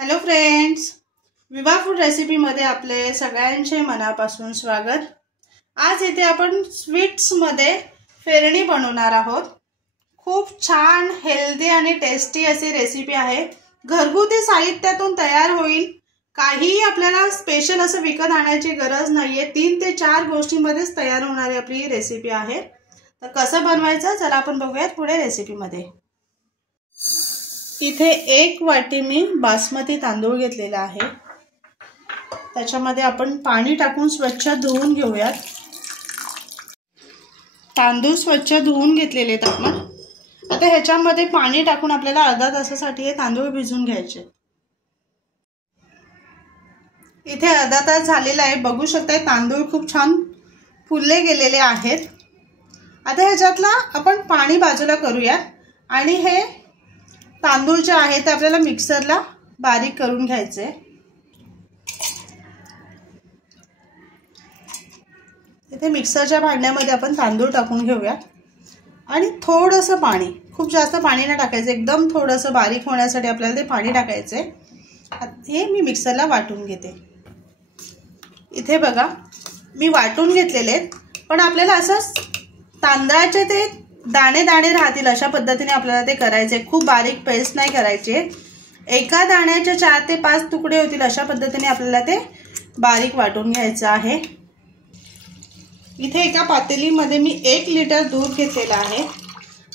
Hello friends, विवा food रेसिपीमध्ये आपले सगळ्यांचे मनापासून स्वागत। आज इथे आपण स्वीट्समध्ये फेरणी बनवणार आहोत। खूप छान हेल्दी आणि टेस्टी अशी रेसिपी आहे। घरगुती साहित्यातून तयार होईल। काही आपल्याला स्पेशल असं विकत आणायची गरज नाहीये। 3 ते 4 गोष्टींमध्येच तयार होणारी आपली रेसिपी आहे। तर कसं बनवायचं चला आपण बघूयात पुढे रेसिपीमध्ये। इथे 1 वाटी मी बासमती तांदूळ घेतलेला आहे। त्याच्यामध्ये आपण पाणी टाकून स्वच्छ धुवून घेऊयात। तांदूळ स्वच्छ धुवून घेतलेले आहेत आपण। आता ह्याच्यामध्ये पाणी टाकून आपल्याला अर्धा तासासाठी हे तांदूळ भिजवून घ्यायचे। इथे अर्धा तास झालेला आहे। बघू शकताय तांदूळ खूप छान फुलले गेलेले आहेत। आता ह्याच्यातला आपण पाणी बाजूला करूयात आणि हे तांदूळ जे आहे ते आपल्याला मिक्सरला बारीक करून घ्यायचे। इथे मिक्सरच्या भांड्यामध्ये आपण तांदूळ टाकून घेऊया आणि थोडंसं पाणी, खूप जास्त पाणी नाही टाकायचं, एकदम थोडंसं बारीक होण्यासाठी आपल्याला ते पाणी टाकायचे। हे मी मिक्सरला वाटून घेते। इथे बघा मी वाटून घेतलेले आहेत, पण आपल्याला असं तांदळाचे ते दाणे दाणे राहतील अशा पद्धतीने आपल्याला ते करायचे। खूप बारीक पेस्ट नाही करायचे। एका दाण्याचे 4 ते 5 तुकडे होतील अशा पद्धतीने आपल्याला ते बारीक वाटून घ्यायचं आहे। इथे एका पातेलीमध्ये मी 1 लिटर दूध घेतलेलं आहे।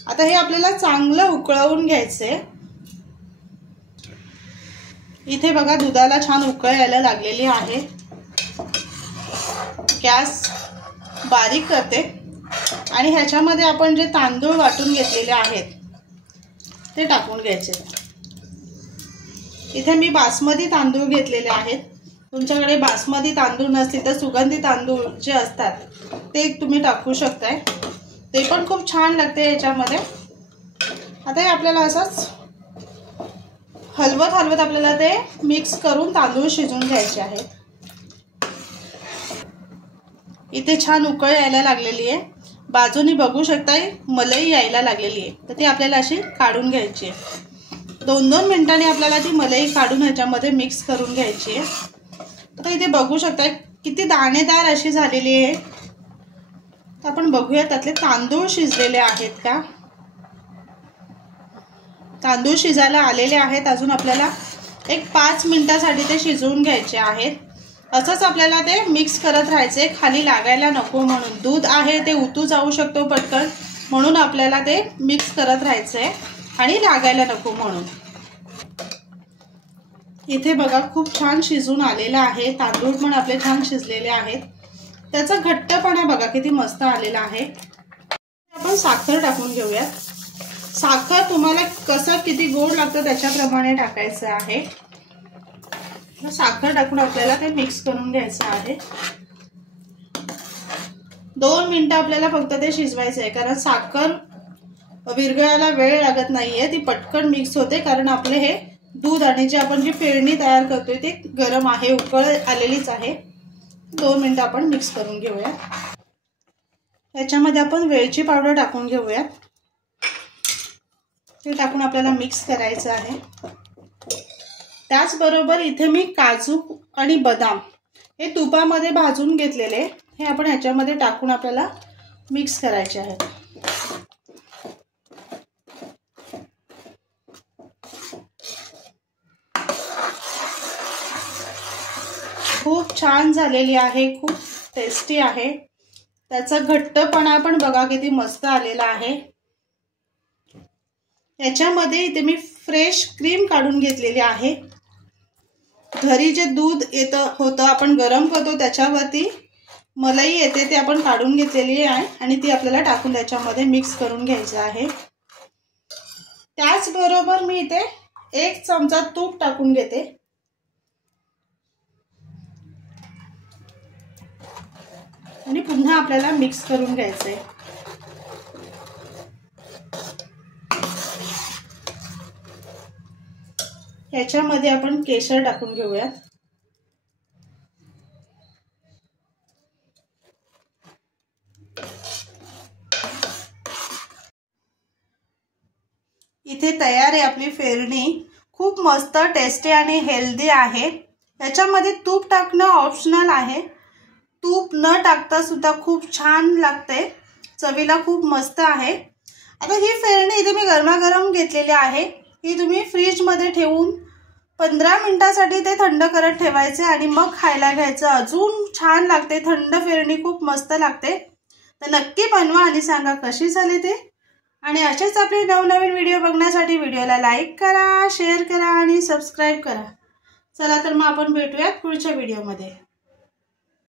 आता हे आपल्याला चांगलं उकळवून घ्यायचंय। इथे बघा दुधाला छान उकळ यायला लागलेली आहे। गॅस बारीक करते आणि ह्याच्यामध्ये आपण जे तांदूळ वाटून घेतलेले आहेत ते टाकून घ्यायचे। इथे मी बासमती तांदूळ घेतलेले आहेत। तुमच्याकडे बासमती तांदूळ नसतील तर सुगंधी तांदूळ जे असतात ते तुम्ही टाकू शकताय, ते पण खूप छान लागते याच्यामध्ये। आता हे आपल्याला असंच हलवत हलवत आपल्याला ते मिक्स करून तांदूळ शिजवून घ्यायचे आहेत। इथे छान उकळ यायला लागलेली आहे। बाजूनी बघू शकताय मलाई यायला लागलेली आहे, तर ती आपल्याला अशी काढून घ्यायची आहे। 2-2 मिनिटांनी आपल्याला ती मलाई काढून ह्याच्यामध्ये मिक्स करून घ्यायची आहे। आता इथे बघू शकताय किती दाणेदार अशी झालेली आहे। तर आपण बघूया त्यातले तांदूळ शिजलेले आहेत का। तांदूळ शिजायला आलेले आहेत। अजून आपल्याला एक 5 मिनिटांसाठी ते शिजवून घ्यायचे आहेत। असंच आपल्याला ते मिक्स करत राहायचे, खाली लागायला नको म्हणून। दूध आहे ते उतू जाऊ शकतो पटकन, म्हणून आपल्याला ते मिक्स करत राहायचंय आणि लागायला नको म्हणून। इथे बघा खूप छान शिजून आलेला आहे। तांदूळ पण आपले छान शिजलेले आहेत। त्याचा घट्टपणा बघा किती मस्त आलेला आहे। आपण साखर टाकून घेऊया। साखर तुम्हाला कसं किती गोड लागतं त्याच्याप्रमाणे टाकायचं आहे। साखर टाकून आपल्याला ते मिक्स करून घ्यायचं आहे। 2 मिनिटं आपल्याला फक्त ते शिजवायचं आहे, कारण साखर विरघळायला वेळ लागत नाहीये, ती पटकन मिक्स होते। कारण आपले हे दूध आणि जे आपण जी फेरणी तयार करतोय ते गरम आहे, उकळ आलेलीच आहे। 2 मिनिटं आपण मिक्स करून घेऊया। याच्यामध्ये आपण वेलची पावडर टाकून घेऊया। ते टाकून आपल्याला मिक्स करायचं आहे। त्याचबरोबर इथे मी काजू आणि बदाम हे तुपामध्ये भाजून घेतलेले, हे आपण ह्याच्यामध्ये टाकून आपल्याला मिक्स करायचे आहेत। खूप छान झालेली आहे, खूप टेस्टी आहे। त्याचा घट्टपणा पण बघा किती मस्त आलेला आहे। याच्यामध्ये इथे मी फ्रेश क्रीम काढून घेतलेली आहे। घरी जे दूध होतं आपण गरम करतो त्याच्यावरती मलाई येते, ते आपण काढून घेतलेली आहे आणि ती आपल्याला टाकून त्याच्यामध्ये मिक्स करून घ्यायचं आहे। त्याचबरोबर मी इथे 1 चमचा तूप टाकून घेते आणि पुन्हा आपल्याला मिक्स करून घ्यायचंय। याच्यामध्ये आपण केशर टाकून घेऊयात। इथे तयार आहे आपली फेरणी। खूप खूप मस्त टेस्टी आणि हेल्दी आहे। याच्यामध्ये तूप टाकणं ऑप्शनल आहे, तूप न टाकता सुद्धा खूप छान लागते, चवीला खूप मस्त आहे। आता ही फेरणी इथे मी गरमागरम घेतलेली आहे, ही तुम्ही फ्रीजमध्ये ठेवून 15 मिनिटांसाठी ते थंड करत ठेवायचे आणि मग खायला घ्यायचं, अजून छान लागते। थंड फेरणी खूप मस्त लागते, तर नक्की बनवा आणि सांगा कशी झाली ते। आणि असेच आपले नवनवीन व्हिडिओ बघण्यासाठी व्हिडिओला लाईक करा, शेअर करा आणि सबस्क्राइब करा। चला तर मग आपण भेटूयात पुढच्या व्हिडिओमध्ये।